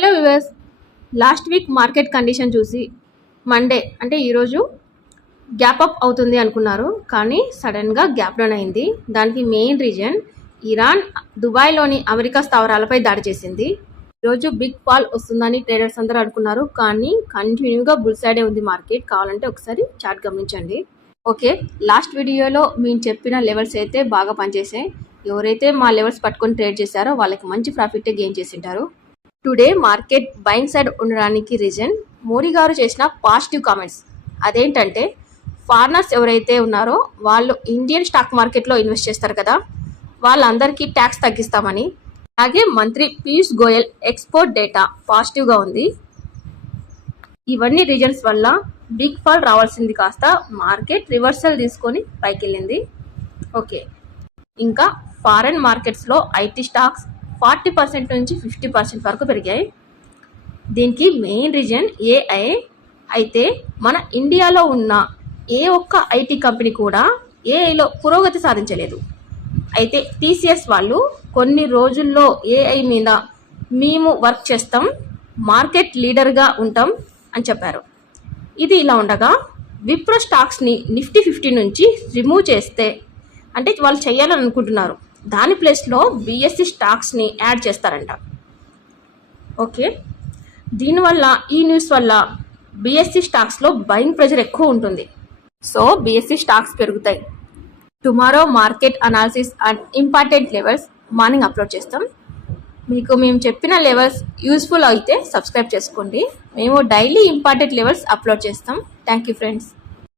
Hello viewers, last week market condition చూసి Monday అంటే ఈరోజు గ్యాప్ అప్ అవుతుంది అనుకున్నారు. కానీ సడన్గా గ్యాప్ డౌన్ అయింది. దానికి మెయిన్ రీజన్ ఇరాన్ దుబాయ్లోని అమెరికా స్థావరాలపై దాడి చేసింది. ఈరోజు బిగ్ ఫాల్ వస్తుందని ట్రేడర్స్ అందరూ అనుకున్నారు. కానీ కంటిన్యూగా బుల్ సైడే ఉంది మార్కెట్. కావాలంటే ఒకసారి చార్ట్ గమనించండి. ఓకే, లాస్ట్ వీడియోలో మేము చెప్పిన లెవెల్స్ అయితే బాగా పనిచేసాయి. ఎవరైతే మా లెవెల్స్ పట్టుకొని ట్రేడ్ చేశారో వాళ్ళకి మంచి ప్రాఫిట్ గెయిన్ చేసింటారు. టుడే మార్కెట్ బయింగ్ సైడ్ ఉండడానికి రీజన్ మోడీ గారు చేసిన పాజిటివ్ కామెంట్స్. అదేంటంటే ఫారినర్స్ ఎవరైతే ఉన్నారో వాళ్ళు ఇండియన్ స్టాక్ మార్కెట్లో ఇన్వెస్ట్ చేస్తారు కదా, వాళ్ళందరికీ ట్యాక్స్ తగ్గిస్తామని. అలాగే మంత్రి పీయూష్ గోయల్ ఎక్స్పోర్ట్ డేటా పాజిటివ్గా ఉంది. ఇవన్నీ రీజన్స్ వల్ల బిగ్ ఫాల్ రావాల్సింది కాస్త మార్కెట్ రివర్సల్ తీసుకొని పైకి వెళ్ళింది. ఓకే, ఇంకా ఫారెన్ మార్కెట్స్లో ఐటీ స్టాక్స్ 40% నుంచి 50% వరకు పెరిగాయి. దీనికి మెయిన్ రీజన్ ఏఐ. అయితే మన ఇండియాలో ఉన్న ఏ ఒక్క ఐటీ కంపెనీ కూడా ఏఐలో పురోగతి సాధించలేదు. అయితే టీసీఎస్ వాళ్ళు కొన్ని రోజుల్లో ఏఐ మీద మేము వర్క్ చేస్తాం, మార్కెట్ లీడర్గా ఉంటాం అని చెప్పారు. ఇది ఇలా ఉండగా విప్రో స్టాక్స్ని నిఫ్టీ 50 నుంచి రిమూవ్ చేస్తే, అంటే వాళ్ళు చేయాలని అనుకుంటున్నారు, దాని ప్లేస్లో బిఎస్సి స్టాక్స్ని యాడ్ చేస్తారంట. ఓకే, దీనివల్ల ఈ న్యూస్ వల్ల బిఎస్సి స్టాక్స్లో బయింగ్ ప్రెషర్ ఎక్కువ ఉంటుంది. సో బిఎస్సి స్టాక్స్ పెరుగుతాయి. Tomorrow market analysis and important levels morning upload చేస్తాం. మీకు మేము చెప్పిన లెవెల్స్ యూస్ఫుల్ అయితే సబ్స్క్రైబ్ చేసుకోండి. మేము డైలీ ఇంపార్టెంట్ లెవెల్స్ అప్లోడ్ చేస్తాం. Thank you friends.